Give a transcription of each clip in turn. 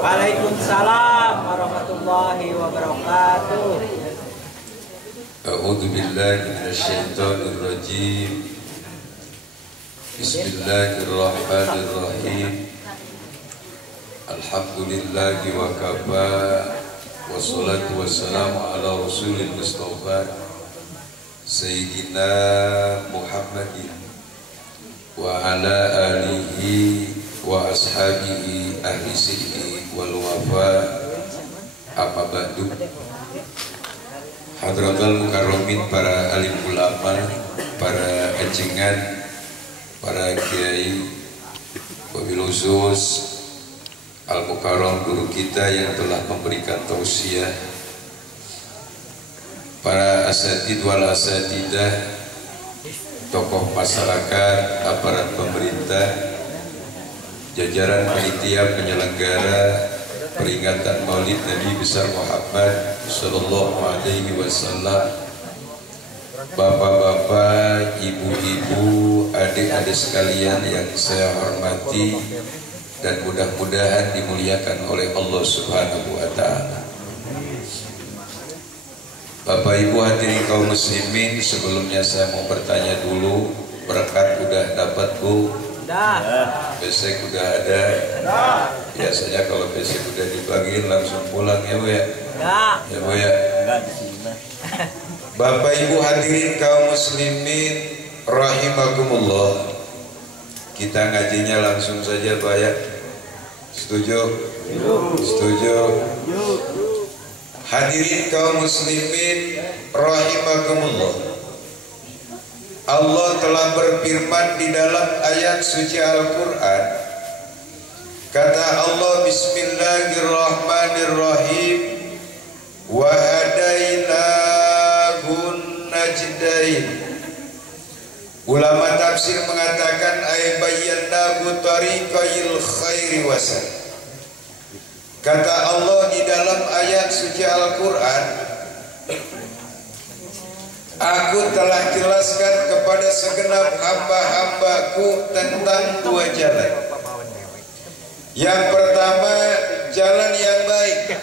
Waalaikumsalam warahmatullahi wabarakatuh. A'udzu billahi minasyaitonir rajim. Bismillahirrahmanirrahim. Alhamdulillahi wa kafa. Wassalatu wassalamu ala rasulil mustafa Sayyidina Muhammadin wa ala alihi wa ashabihi ahli sidqi wal wafa. Amma ba'du. Hadratul mukarramin, para alim ulama, para ajengan, para kiai, wabil khusus al-mukarram guru kita yang telah memberikan tausiah, para asatid wal asatidah, tokoh masyarakat, aparat pemerintah, jajaran panitia penyelenggara peringatan Maulid Nabi besar Muhammad sallallahu alaihi wasallam, bapak-bapak, ibu-ibu, adik-adik sekalian yang saya hormati dan mudah-mudahan dimuliakan oleh Allah Subhanahu wa taala. Bapak Ibu hadirin kaum muslimin, sebelumnya saya mau bertanya dulu, berkat udah dapat Bu? Besek udah ada? Biasanya kalau besek udah dibagiin langsung pulang ya Bu ya? Ya Bu ya? Bapak Ibu hadirin kaum muslimin rahimakumullah, kita ngajinya langsung saja Pak ya? Setuju? Setuju? Hadirin kaum muslimin rahimakumullah, Allah telah berfirman di dalam ayat suci Al-Quran. Kata Allah, Bismillahirrahmanirrahim, wa hadainahun najdain. Ulama tafsir mengatakan ay bayyanahu tariqail khairi wasal. Kata Allah di dalam ayat suci Al-Quran, aku telah jelaskan kepada segenap hamba-hambaku tentang dua jalan. Yang pertama, jalan yang baik,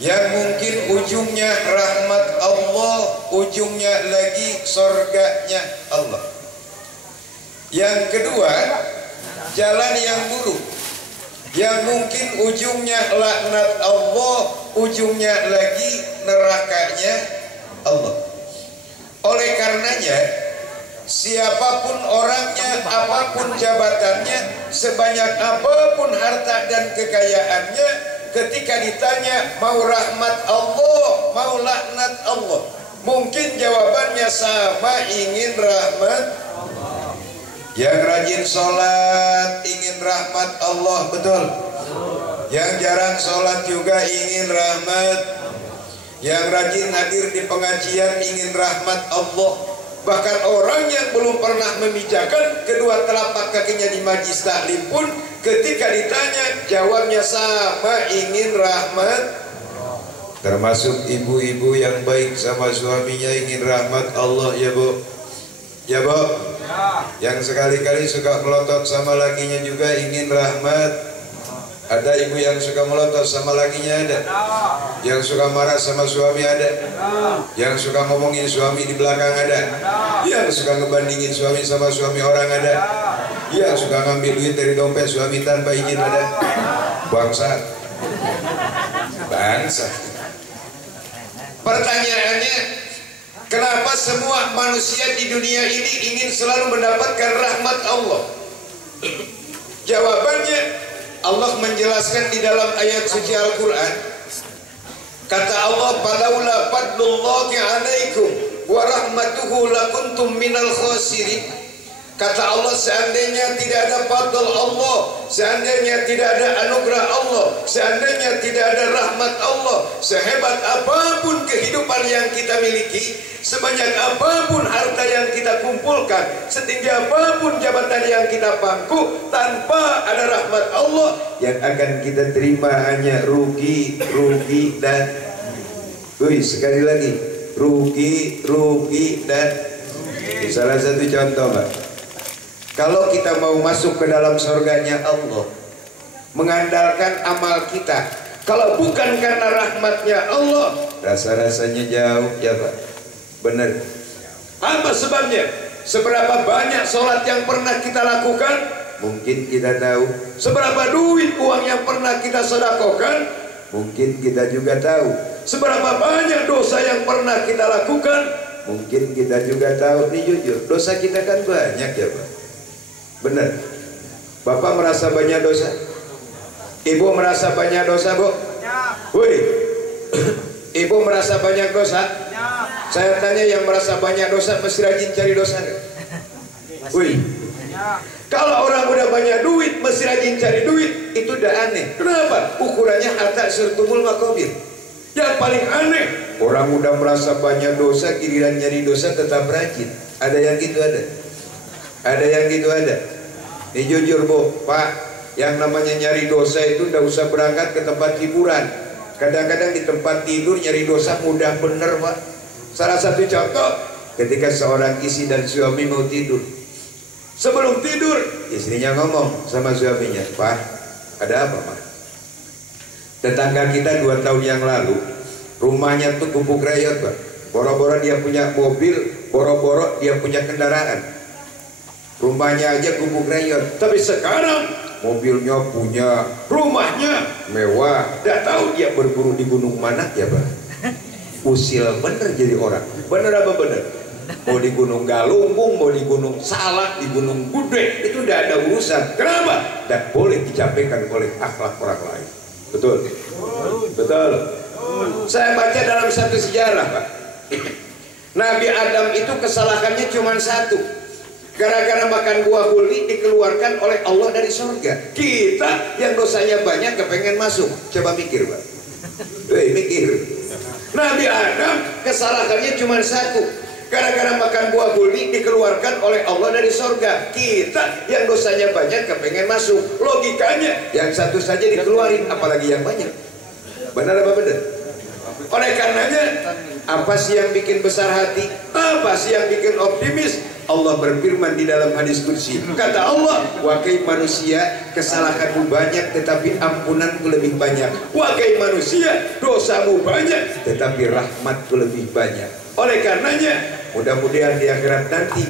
yang mungkin ujungnya rahmat Allah, ujungnya lagi surganya Allah. Yang kedua, jalan yang buruk, yang mungkin ujungnya laknat Allah, ujungnya lagi nerakanya Allah. Oleh karenanya, siapapun orangnya, apapun jabatannya, sebanyak apapun harta dan kekayaannya, ketika ditanya mau rahmat Allah, mau laknat Allah, mungkin jawabannya sama, ingin rahmat. Yang rajin sholat ingin rahmat Allah, betul? Yang jarang sholat juga ingin rahmat. Yang rajin hadir di pengajian ingin rahmat Allah. Bahkan orang yang belum pernah memijakan kedua telapak kakinya di majlis taklim pun ketika ditanya jawabnya sama, ingin rahmat. Termasuk ibu-ibu yang baik sama suaminya ingin rahmat Allah, ya Bu? Ya Bu? Yang sekali-kali suka melotot sama lakinya juga ingin rahmat. Ada ibu yang suka melotot sama lakinya, ada. Yang suka marah sama suami, ada. Yang suka ngomongin suami di belakang, ada. Yang suka ngebandingin suami sama suami orang, ada. Yang suka ngambil duit dari dompet suami tanpa izin, ada. Bangsa. Pertanyaannya, kenapa semua manusia di dunia ini ingin selalu mendapatkan rahmat Allah? Jawabannya, Allah menjelaskan di dalam ayat suci Al-Quran. Kata Allah, "Falaula fadlullahi 'alaikum wa rahmatuhu lakuntum minal khasirin." Kata Allah, seandainya tidak ada fadl Allah, seandainya tidak ada anugerah Allah, seandainya tidak ada rahmat Allah, sehebat apapun kehidupan yang kita miliki, sebanyak apapun harta yang kita kumpulkan, setinggi apapun jabatan yang kita pangku, tanpa ada rahmat Allah, yang akan kita terima hanya rugi, rugi, dan sekali lagi, rugi, rugi, dan salah satu contoh, Pak. Kalau kita mau masuk ke dalam surganya Allah, mengandalkan amal kita. Kalau bukan karena rahmatnya Allah, rasa-rasanya jauh ya Pak. Benar. Apa sebabnya? Seberapa banyak sholat yang pernah kita lakukan? Mungkin kita tahu. Seberapa duit uang yang pernah kita sedekahkan? Mungkin kita juga tahu. Seberapa banyak dosa yang pernah kita lakukan? Mungkin kita juga tahu. Ini jujur, dosa kita kan banyak ya Pak. Benar. Bapak merasa banyak dosa? Ibu merasa banyak dosa, Bu? Woi, ibu merasa banyak dosa? Saya tanya, yang merasa banyak dosa mesti rajin cari dosa nggak? Woi, kalau orang udah banyak duit mesti rajin cari duit, itu udah aneh. Kenapa? Ukurannya harta surtumul makobir. Yang paling aneh, orang udah merasa banyak dosa, giliran nyari dosa tetap rajin. Ada yang gitu ada? Ada yang gitu ada? Ini jujur Bu, Pak, yang namanya nyari dosa itu udah usah berangkat ke tempat hiburan. Kadang-kadang di tempat tidur nyari dosa mudah bener Pak. Salah satu contoh, ketika seorang istri dan suami mau tidur, sebelum tidur istrinya ngomong sama suaminya, Pak, ada apa Pak? Tetangga kita 2 tahun yang lalu rumahnya tuh gubuk rayot Pak. Boro-boro dia punya mobil, boro-boro dia punya kendaraan, rumahnya aja gubuk rayot. Tapi sekarang mobilnya punya, rumahnya mewah. Tidak tahu dia berburu di gunung mana ya Pak. Usil bener jadi orang. Bener apa bener? Mau di Gunung Galunggung, mau di Gunung Salak, di Gunung Gede, itu tidak ada urusan. Kenapa? Dan boleh dicapai oleh akhlak orang lain. Betul? Betul. Saya baca dalam satu sejarah Pak, Nabi Adam itu kesalahannya cuma satu. Gara-gara makan buah huli dikeluarkan oleh Allah dari surga. Kita yang dosanya banyak kepengen masuk. Coba mikir Pak. Mikir. Nabi Adam kesalahannya cuma satu. Gara-gara makan buah huli dikeluarkan oleh Allah dari surga. Kita yang dosanya banyak kepengen masuk. Logikanya yang satu saja dikeluarin, apalagi yang banyak. Benar apa benar? Oleh karenanya, apa sih yang bikin besar hati? Apa sih yang bikin optimis? Allah berfirman di dalam hadis kursi, kata Allah, wahai manusia, kesalahanmu banyak tetapi ampunanku lebih banyak. Wahai manusia, dosamu banyak tetapi rahmatku lebih banyak. Oleh karenanya, mudah-mudahan di akhirat nanti